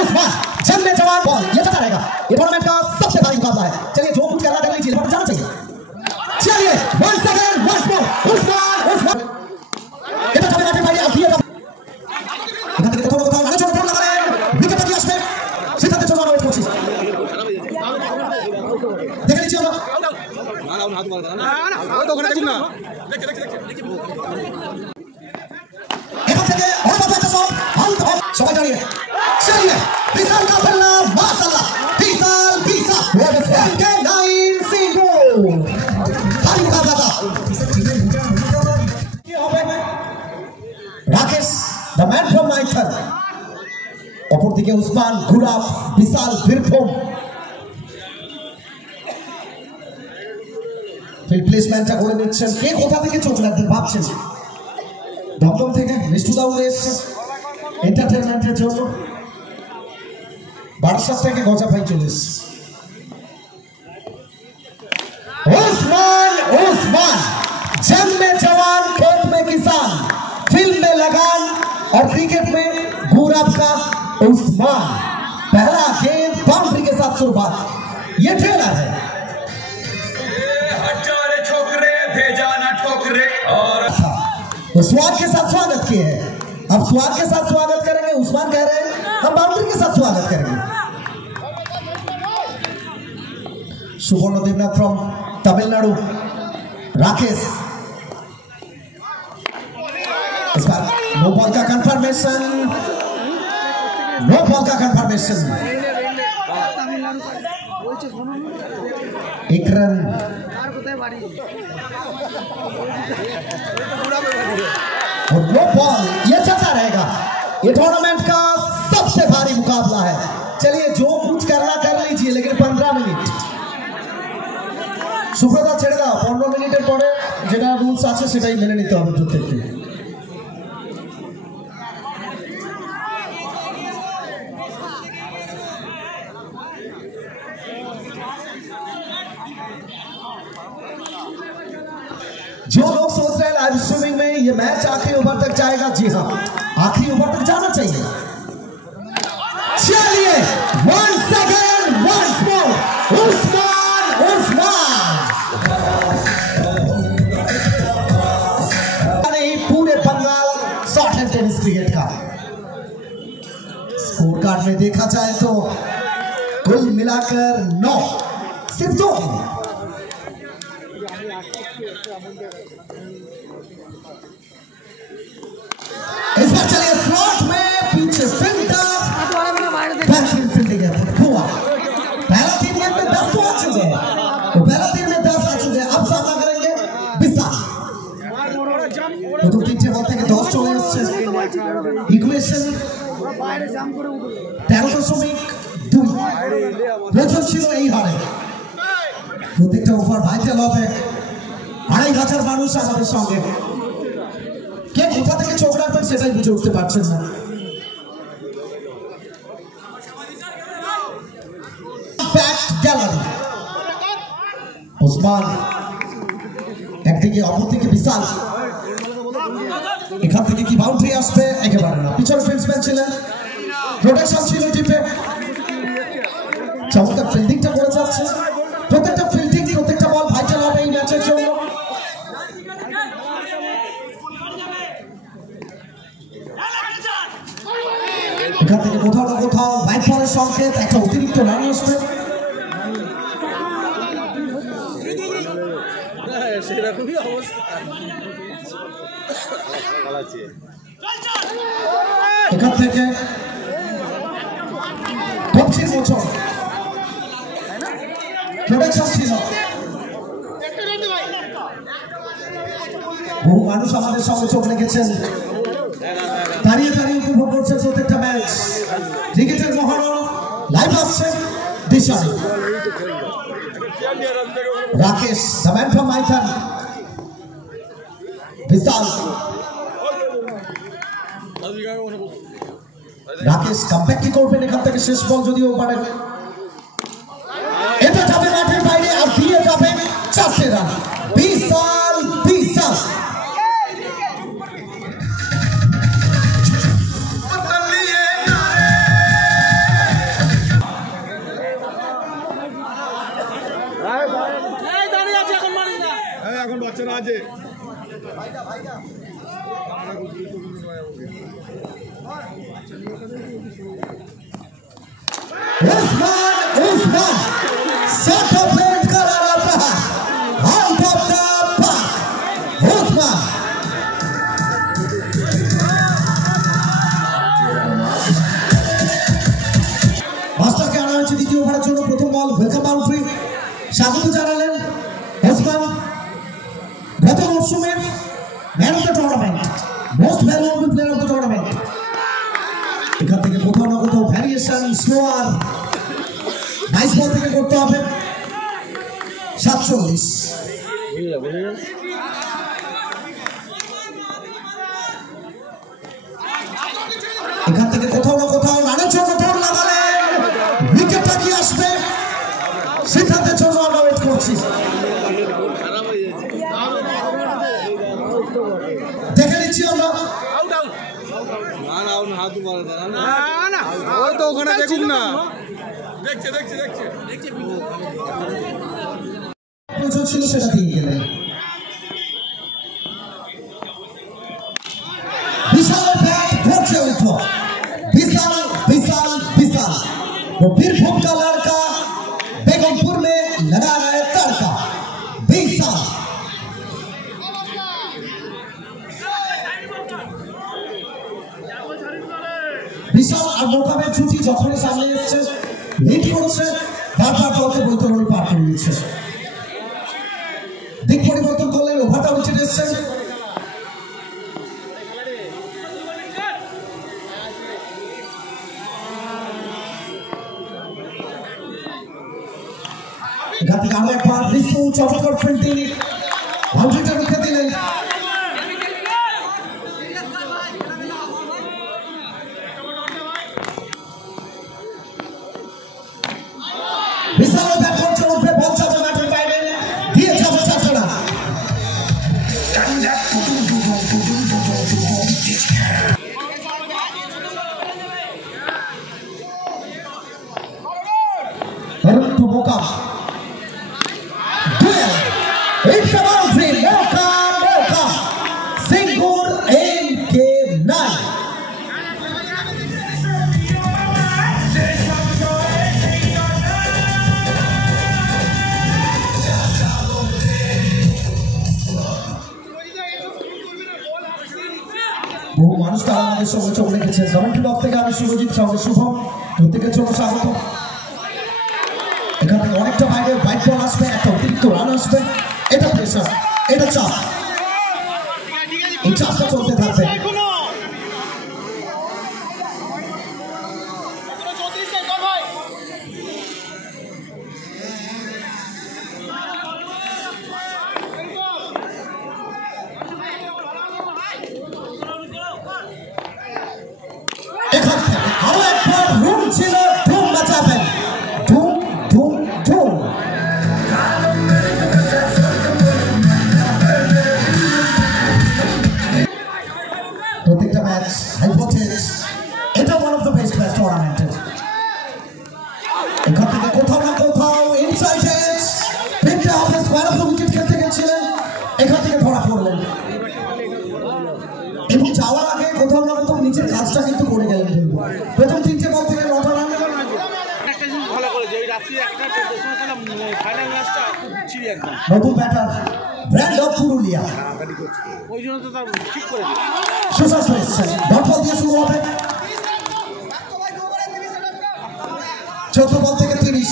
उस्मान जन्मे जवान बॉल ये चलता रहेगा। ये टूर्नामेंट का सबसे भारी मुकाबला है। चलिए जो कुछ करना कर लीजिए, जाना चाहिए। चलिए one second once more Usman এটা যাবে মাঠে বাইরে দিয়ে যাবে। এখান থেকে কোথাও কোথাও আগে ছোট বল লাগালেন, উইকেট দিয়ে আসবে সিদ্ধান্তের জন্য ওয়েট করছি। দেখে নিচ্ছি আমরা। না না হাত মার না না ওই তো ওখানে দেখুন না। দেখে এখান থেকে হঠাৎ একটা শট হালকা সবাই দাঁড়িয়ে। চলিয়ে বিশাল का बल्ला माशाल्लाह বিশাল व्हाट इज दैट 9 सिंगल भारी मुकाबला था। কি হবে Rakesh the man from Maithal, অপরদিকে উসমান ঘুরাব বিশাল বীরভূম। ফিল্ড প্লেসমেন্টটা করে নিচ্ছেন। কে কোথা থেকে চোখ লাগবে ভাবছেন? দমদম থেকে মিষ্টুদা উড়ে এসছে এন্টারটেনমেন্টের জন্য। বারাসাত থেকে গজা ভাই চলে এসছে। उस्मान जंग में जवान खेत में किसान, फिल्म में लगान और क्रिकेट में गुराब का उस्मान। पहला गेंद बाउंड्री के साथ शुरुआत। ये ट्रेलर है। हजारे छोकरे भेजा ना ठोकरे और तो स्वाद के साथ स्वागत किए हैं। अब स्वाद के साथ स्वागत करेंगे। उस्मान कह रहे हैं हम बाउंड्री के साथ स्वागत करेंगे। सुवर्ण देवनाथ फ्रॉम तमिलनाडु राकेश। इस बार नो बॉल का कंफर्मेशन, नो बॉल का कंफर्मेशन। एक रन और नो बॉल। ये चलता रहेगा। ये टूर्नामेंट का सबसे भारी मुकाबला है। चलिए जो कुछ करना कर लीजिए, लेकिन 15 मिनट সুব্রতা ছেড়ে দাও। 15 মিনিটের পরে যেটা রুলস আছে সেটাই মেনে নিতে হবে প্রত্যেককে। जो लोग सोच रहे हैं लाइव स्ट्रीमिंग में ये मैच आखिरी ओवर तक जाएगा, जी हाँ आखिरी ओवर तक जाना चाहिए। चलिए 1 सेकंड वंस मोर उस्मान पूरे Bengal short and tennis cricket का स्कोर कार्ड में देखा जाए तो कुल मिलाकर 9, सिर्फ 2 इस बार चलिए स्लॉट में पीछे फील्डर बेहतरीन फील्डिंग है। हुआ पहला 3 गेंद में 10 तो आ चुके हैं, तो पहला 3 में 10 आ चुके हैं। अब सामना करेंगे विशाल। तो 3 বল থেকে 10 চলে আসছে। ইকুয়েশন 13.2 প্রচুর ছিল এই হারে। প্রত্যেকটা ওভার ভাইটাল হবে। 2,500 মানুষ আমাদের সঙ্গে। কে কোথা থেকে চোখ রাখবেন সেটাই বুঝে উঠতে পারছেন না। গ্যালারি উসমান একদিকে, অপরদিকে বিশাল। এখান থেকে কি বাউন্ডারি আসবে? একেবারে না। পিছনে ফিল্ডসম্যান ছিলেন, প্রোটেকশন ছিল টিপে। চমৎকার ফিল্ডিংটা করে যাচ্ছে। প্রত্যেকটা ফিল্ডিং, প্রত্যেকটা বল ভাইটাল হবে এই ম্যাচের জন্য। এখান থেকে কোথাও না কোথাও লাইট বলের সংকেত, একটা অতিরিক্ত রান আসবে। সেরকমই অবস্থা। এখান থেকে পশ্চিম বছর প্রোটেকশন ছিল। বহু মানুষ আমাদের সঙ্গে চোখ রেখেছেন, দাঁড়িয়ে দাঁড়িয়ে উপভোগ করছেন প্রত্যেকটা ম্যাচ। ক্রিকেটের মহারণ লাইভ আসছে দিশারি। Rakesh the man from Maithal, বিশাল। রাকেশ কামব্যাক কি করবেন এখান থেকে? শেষ বল যদিও পারেন, এটা যাবে মাঠের বাইরে আর দিয়ে যাবে 4টে রান। বিশাল বিশাল। उस्मान सेट ऑफ प्लेट करा रहा है out of the park Usman master के आना है द्वितीय ओভারের জন্য প্রথম বল ওয়েলকাম বাউন্ডারি স্বাগত জানালেন উসমান গত মৌসুমের man of the tournament most valuable player of the tournament এখান থেকে কোথাও না কোথাও ভ্যারিয়েশন স্লোয়ার নাইস বল থেকে করতে হবে 47 এখান থেকে কোথাও না কোথাও রানের জন্য দৌড় লাগালেন উইকেটটা কি আসবে সিদ্ধান্তের জন্য আমরা ওয়েট করছি দেখে নিচ্ছি আমরা প্রচুর ছিল সেটা দিয়ে গেলেন विशाल बैट घोड़े उठो विशाल विशाल विशाल वो बीरभूम का लड़का बेगमपुर में लगा रहा है तड़का विशाल विशाल और मौका में छुट्टी যখনই সামনে এসেছে হিট করেছে বারবার বলতে বলতে উনি পার করে দিয়েছে দিক পরিবর্তন করলেন ওভারটা উঠে এসেছে এখান থেকে আরো একবার বিষ্ণু চমৎকার ফিল্ডিং বাউন্ডারিটা রুখে দিলেন বিশাল ব্যাট করছে উঠবে বল যাবে মাঠের বাইরে দিয়ে যাবে চাচড়া ধরুন তো বোকা It's a boundary, Moka, Moka, Singur MK9. বহু মানুষ তারা আমাদের সঙ্গে চোখ রেখেছে কমেন্ট ব্লক থেকে আমি শুভজিৎ সঙ্গে শুভম প্রত্যেকের জন্য স্বাগত এখান থেকে অনেকটা বাইরে হোয়াইট বল আসবে একটা অতিরিক্ত রান আসবে এটা প্রেসার এটা চাপ এই চাপটা চলতে থাকবে এখান থেকে আরো একবার রুম ছিল ধুম বাঁচাবেন ধুম ধুম ধুম প্রত্যেকটা ম্যাচ হাই ভোল্টেজ এটা one of the best match টুর্নামেন্টের এখান থেকে কোথাও না কোথাও ইনসাইড এজ ফিরতে হবে স্কোয়ার অফ দ্য উইকেট খেলতে গেছিলেন এখান থেকে ধরা পড়লেন এবং যাওয়ার আগে কোথাও না কোথাও নিচের কাজটা কিন্তু করে গেলেন প্রথম তিনটে বল থেকে 9টা রান নতুন ব্যাটার ব্র্যান্ড অফ পুরুলিয়া ওই জন্য তো তার ঠিক করে সুশান্ত এসেছেন ডট বল দিয়ে শুরু হবে চৌথ বল থেকে 30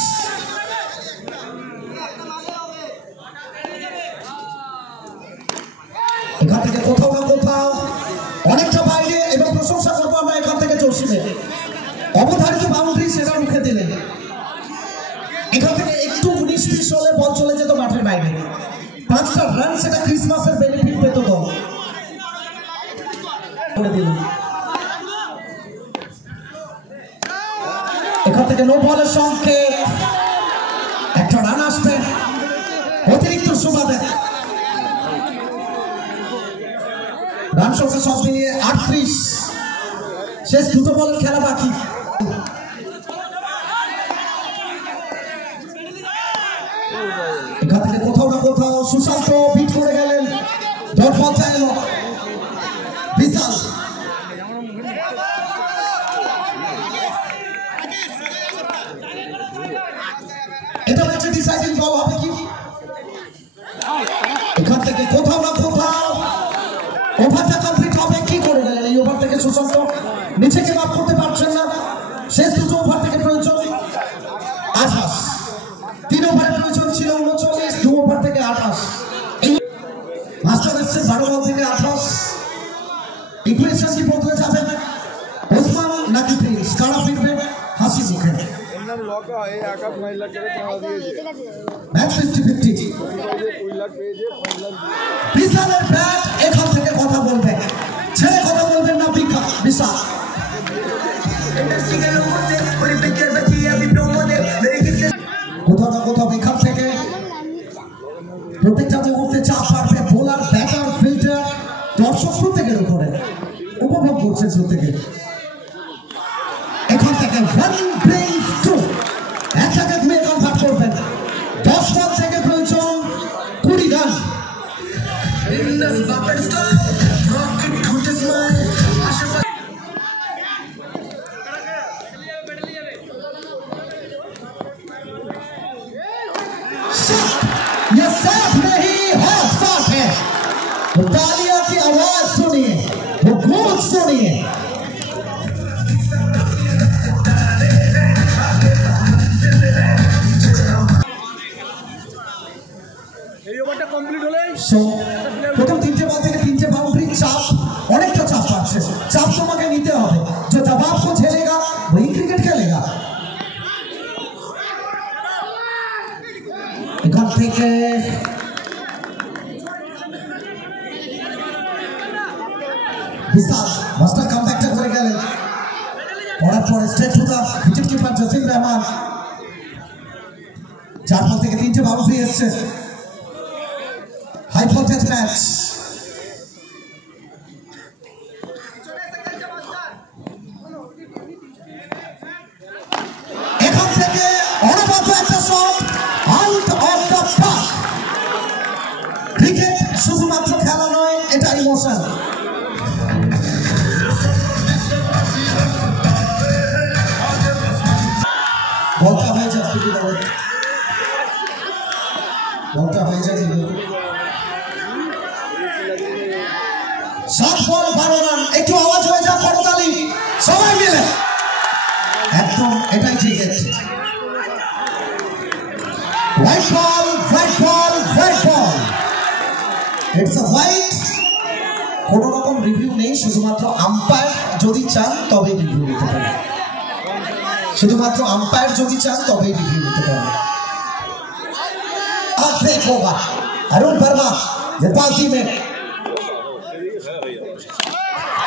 এখান থেকে কোথাও না কোথাও অনেকটা বাইরে এবং প্রশংসা করবো আমরা এখান থেকে জসিমে অবধারিত বাউন্ডারি সেটা রুখে দিলেন এখান থেকে একটু 19-20 হলে বল চলে যেত মাঠের বাইরে 5টা রান সেটা ক্রিসমাসের বেনিফিট পেত দল করে দিলেন এখান থেকে নো বলের সংকেত একটা রান আসবে অতিরিক্ত সুবাদে রান সংখ্যা সব মিলিয়ে 38 শেষ দুটো বলের খেলা বাকি এখান থেকে কোথাও না কোথাও সুশান্ত বিট করে গেলেন ডট বলটা এলো বিশাল। এটা ম্যাচে ডিসাইডিং বল হবে কি? এখান থেকে কোথাও না কোথাও ওভারটা কমপ্লিট হবে। কি করে গেলেন এই ওভার থেকে? সুশান্ত নিচেকে মাপ করতে পারছেন না। শেষ দুটো ওভার থেকে প্রয়োজন 28, 3 ওভারের প্রয়োজন ছিল 39, 2 ওভার থেকে 28। মাস্টার এসছে 12 বল থেকে 28। ইকুয়েশন কি বদলে যাবে? ওসমান নাকি প্রিন্স কারা ফিরবে হাসি মুখে? ম্যাচ 50-50। বিশালের ব্যাট এখান থেকে কথা বলবে, ছেড়ে কথা বলবেন না বিশাল। কোথাও না কোথাও এখান থেকে প্রত্যেকটা মুহূর্তে চাপ পারবে বোলার, ব্যাটার, ফিল্ডার, দর্শক প্রত্যেকের উপরে উপভোগ করছে প্রত্যেকে। এখান থেকে একটাকে দুয়ে কনভার্ট করবেন। 10 বল থেকে প্রয়োজন 20 রান। ये साफ नहीं हॉट शॉट है। वो तालियां की आवाज सुनिए, वो गूंज सुनिए। প্রথম 3টে বল থেকে 3টে বাউন্ডারি চাপ, অনেকটা চাপ পাচ্ছে। চাপ তোমাকে নিতে হবে। जो दबाव को झेलेगा वही क्रिकेट खेलेगा। এখান থেকে বিশাল মাস্টার কামব্যাকটা করে গেলেন। পড়ার পরে straight to the wicket keeper Jasim Rahman. 4 ball থেকে 3টে বাউন্ডারি এসছে। High voltage match. এখান থেকে অনবদ্য একটা shot, out of the park. Cricket শুধুমাত্র খেলা নয়, এটা ইমোশন। বলটা হয়ে যাচ্ছে, বলটা হয়ে যাচ্ছে। 7 বল 12 রান। একটু আওয়াজ হয়ে যাক করতালি সবাই মিলে। একদম এটাই ঠিক আছে। White ball, white ball, white ball. It's a white. কোনো রকম রিভিউ নেই, শুধুমাত্র আম্পায়ার যদি চান তবেই রিভিউ নিতে পারেন। শুধুমাত্র আম্পায়ার যদি চান তবেই রিভিউ নিতে পারেন। अब ब्रेक होगा। अरुण वर्मा गेंदबाजी में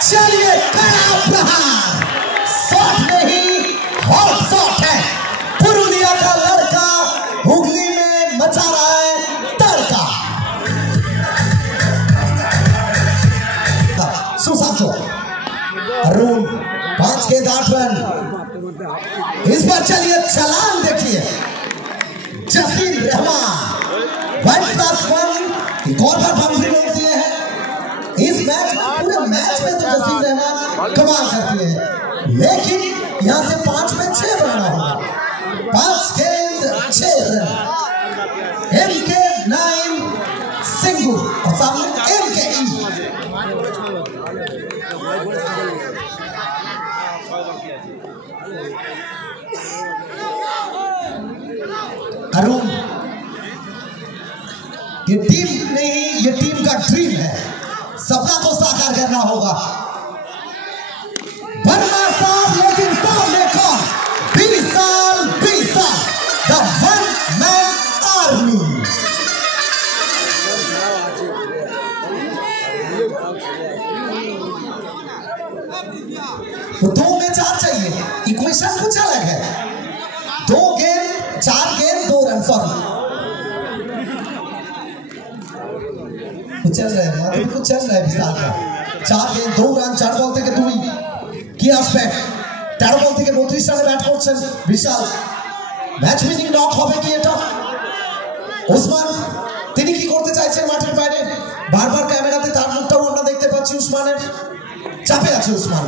चलिए कड़ा प्रहार। शॉट नहीं हॉट शॉट है। पुरुलिया का लड़का हुगली में मचा रहा है तड़का। सुशांतो अरुण 5 गेंद 8 रन। इस बार चलिए चलान देखिए जसीम रहमान 1+1 एक और बार बाउंड्री रोक दिए हैं। इस मैच में पूरे मैच में तो जसीम रहमान कमाल करती है, लेकिन यहाँ से 5 में 6 बनाना होगा। 5 गेंद 6 रन। MK9 सिंगू और सामने MKE। अरुण ये टीम नहीं, ये टीम का ड्रीम है। सपना को साकार करना होगा। वर्मा साहब, लेकिन सामने कौन? 20 साल द वन मैन आर्मी। तो 2 में 4 चाहिए। इक्वेशन कुछ अलग है। 2 गेंद 4 गेंद 2 रन। सॉरी चल रहा है, कुछ चल रहा है विशाल का। 4 गेंद 2 रन। 4 बॉल থেকে 2 কি আসবে? 13 বল থেকে 32 রানে ব্যাট করছেন বিশাল। ম্যাচ উইনিং নক হবে কি এটা? ওসমান তিনি কি করতে চাইছেন মাঠের বাইরে? বারবার ক্যামেরাতে তার আছে উসমান।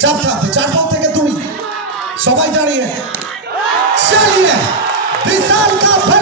চাপ থাকবে, 4 বল থেকে 2, সবাই দাঁড়িয়ে চালিয়ে বিশাল का